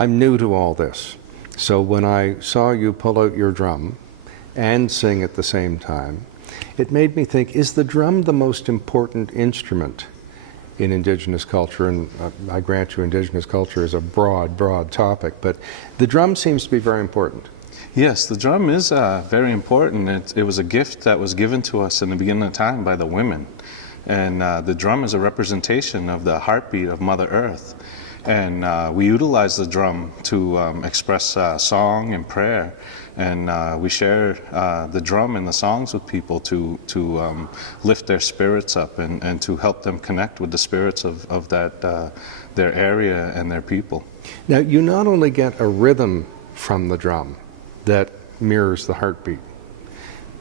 I'm new to all this. So when I saw you pull out your drum and sing at the same time, it made me think, is the drum the most important instrument in Indigenous culture? And I grant you Indigenous culture is a broad, broad topic, but the drum seems to be very important. Yes, the drum is very important. It was a gift that was given to us in the beginning of time by the women. And the drum is a representation of the heartbeat of Mother Earth. And we utilize the drum to express song and prayer. And we share the drum and the songs with people to lift their spirits up and to help them connect with the spirits of their area and their people. Now, you not only get a rhythm from the drum that mirrors the heartbeat,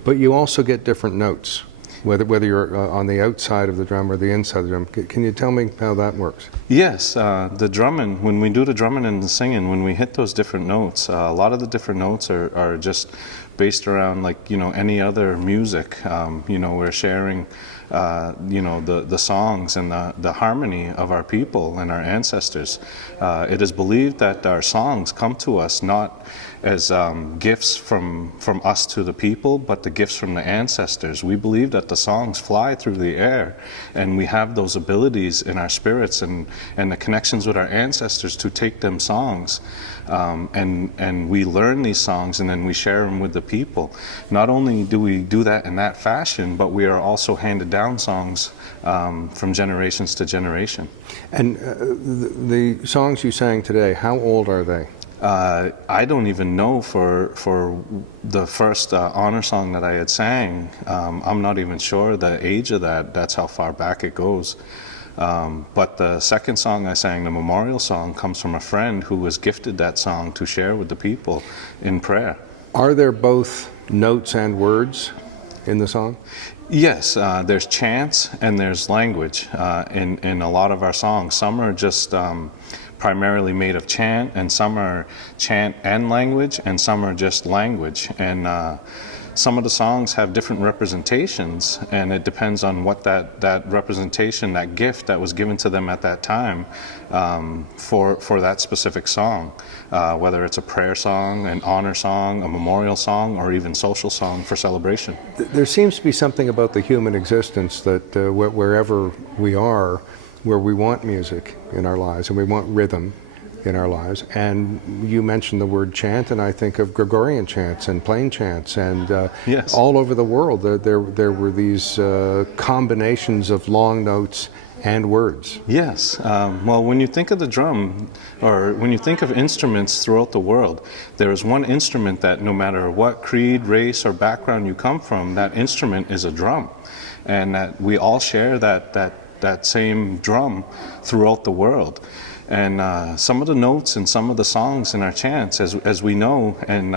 but you also get different notes, whether you're on the outside of the drum or the inside of the drum. Can you tell me how that works? Yes, the drumming, when we do the drumming and the singing, when we hit those different notes, a lot of the different notes are just based around, like, any other music. We're sharing the songs and the harmony of our people and our ancestors. It is believed that our songs come to us not as gifts from us to the people, but the gifts from the ancestors. We believe that the songs fly through the air, and we have those abilities in our spirits and the connections with our ancestors to take them songs. And we learn these songs and then we share them with the people. Not only do we do that in that fashion, but we are also handed down songs from generations to generation. And the songs you sang today, how old are they? I don't even know for the first honor song that I had sang. I'm not even sure the age of that. That's how far back it goes. But the second song I sang, the memorial song, comes from a friend who was gifted that song to share with the people in prayer. Are there both notes and words in the song? Yes, there's chants and there's language in a lot of our songs. Some are just primarily made of chant, and some are chant and language, and some are just language. And some of the songs have different representations, and it depends on what that representation, that gift that was given to them at that time for that specific song, whether it's a prayer song, an honor song, a memorial song, or even social song for celebration. There seems to be something about the human existence that wherever we are, where we want music in our lives and we want rhythm in our lives. And you mentioned the word chant, and I think of Gregorian chants and plain chants, and yes. All over the world there were these combinations of long notes and words. Yes. Well, when you think of the drum, or when you think of instruments throughout the world, there is one instrument that no matter what creed, race, or background you come from, that instrument is a drum. And that we all share that same drum throughout the world. And some of the notes and some of the songs in our chants, as we know, and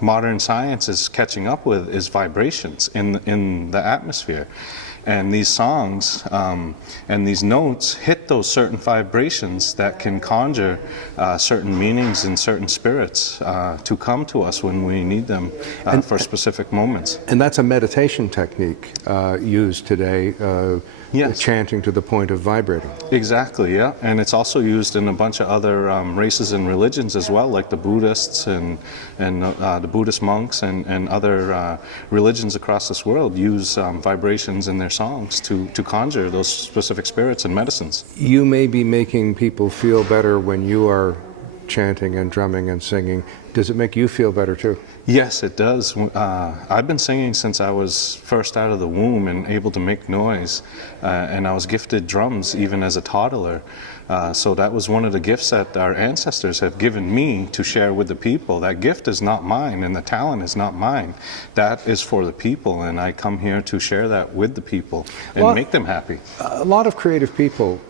modern science is catching up with, is vibrations in the atmosphere. And these songs and these notes hit those certain vibrations that can conjure certain meanings and certain spirits to come to us when we need them for specific moments. And that's a meditation technique used today, yes. Chanting to the point of vibrating. Exactly, yeah. And it's also used in a bunch of other races and religions as well, like the Buddhists and the Buddhist monks and other religions across this world use vibrations in their songs to conjure those specific spirits and medicines. You may be making people feel better when you are chanting and drumming and singing. Does it make you feel better too? Yes, it does. I've been singing since I was first out of the womb and able to make noise, and I was gifted drums even as a toddler. So that was one of the gifts that our ancestors have given me to share with the people. That gift is not mine, and the talent is not mine. That is for the people, and I come here to share that with the people and make them happy. A lot of creative people,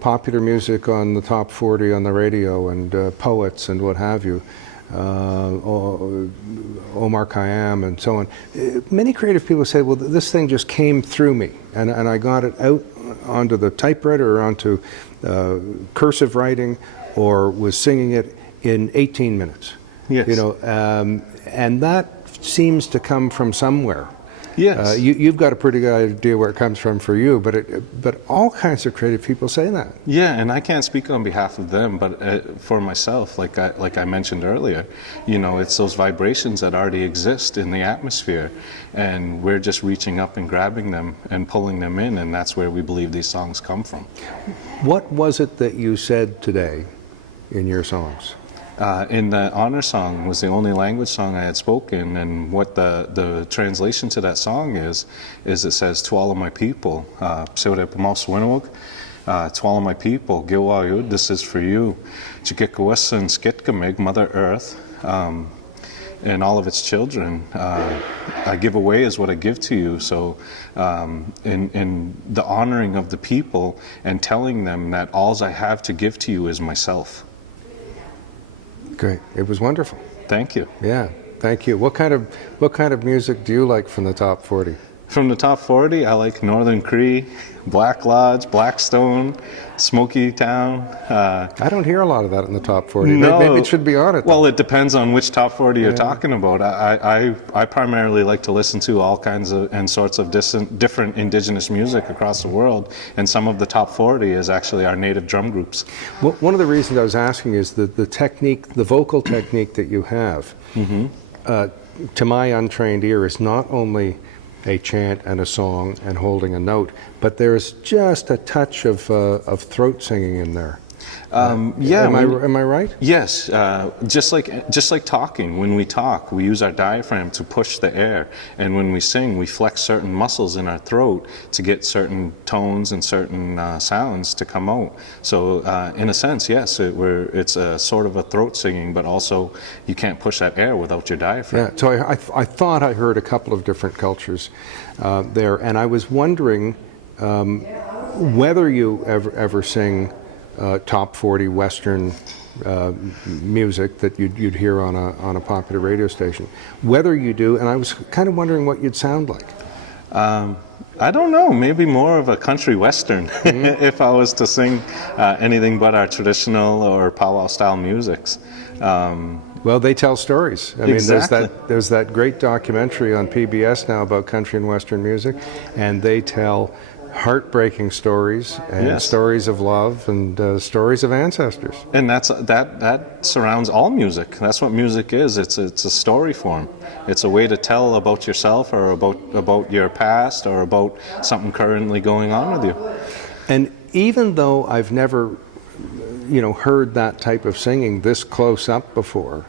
popular music on the top 40 on the radio, and poets and what have you, Omar Khayyam and so on. Many creative people say, well, this thing just came through me, and I got it out onto the typewriter or onto cursive writing, or was singing it in 18 minutes. Yes. And that seems to come from somewhere. Yes. You've got a pretty good idea where it comes from for you, but all kinds of creative people say that. Yeah, and I can't speak on behalf of them, but for myself, like I mentioned earlier, you know, it's those vibrations that already exist in the atmosphere, and we're just reaching up and grabbing them and pulling them in, and that's where we believe these songs come from. What was it that you said today in your songs? In the honor song was the only language song I had spoken, and what the translation to that song is it says, to all of my people, to all of my people, Gilwayud, this is for you, Chikikuwasan Skitkamig, Mother Earth, and all of its children, I give away is what I give to you. So in the honoring of the people and telling them that all I have to give to you is myself. Great. It was wonderful. Thank you. Yeah, thank you. What kind of music do you like from the top 40? From the top 40, I like Northern Cree, Black Lodge, Blackstone, Smoky Town. I don't hear a lot of that in the top 40. No. Maybe it should be on it. Well, it depends on which top 40 you're talking about. I primarily like to listen to all kinds of and sorts of different indigenous music across the world, and some of the top 40 is actually our native drum groups. Well, one of the reasons I was asking is the technique, the vocal technique that you have, to my untrained ear, is not only a chant and a song and holding a note, but there's just a touch of throat singing in there. Yeah, am I right? Yes, just like talking. When we talk, we use our diaphragm to push the air, and when we sing, we flex certain muscles in our throat to get certain tones and certain sounds to come out. So, in a sense, yes, it's a sort of a throat singing, but also you can't push that air without your diaphragm. Yeah. So I thought I heard a couple of different cultures there, and I was wondering whether you ever sing top 40 Western music that you'd hear on a popular radio station. Whether you do, and I was kind of wondering what you'd sound like. I don't know, maybe more of a country western if I was to sing anything but our traditional or powwow style musics. Well, they tell stories. I mean, Exactly. there's that great documentary on PBS now about country and Western music, and they tell heartbreaking stories and Yes. stories of love and stories of ancestors. And that surrounds all music. That's what music is. It's a story form. It's a way to tell about yourself or about your past or about something currently going on with you. And even though I've never, heard that type of singing this close up before,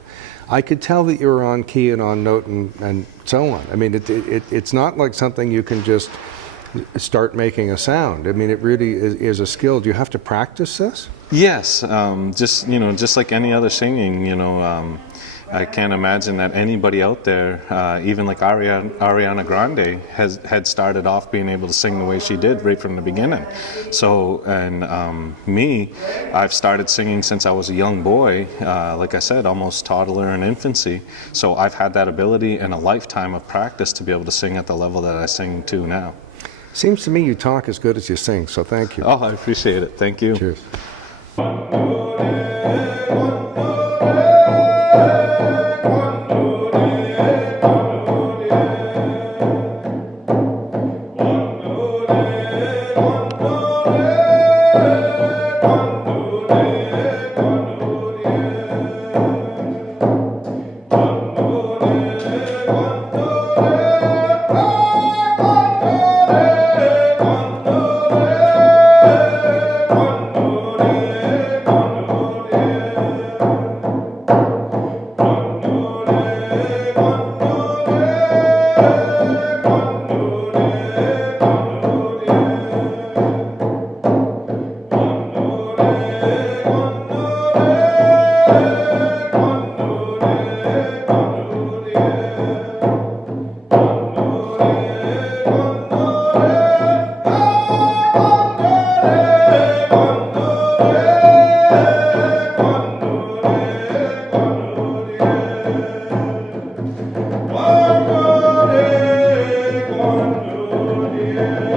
I could tell that you were on key and on note and so on. I mean, it's not like something you can just start making a sound. I mean, it really is a skill. Do you have to practice this? Yes, just like any other singing, I can't imagine that anybody out there, even like Ariana Grande, had started off being able to sing the way she did right from the beginning. So, and me, I've started singing since I was a young boy, like I said, almost toddler and infancy. So I've had that ability and a lifetime of practice to be able to sing at the level that I sing to now. Seems to me you talk as good as you sing, so thank you. Oh, I appreciate it. Thank you. Cheers. Yeah.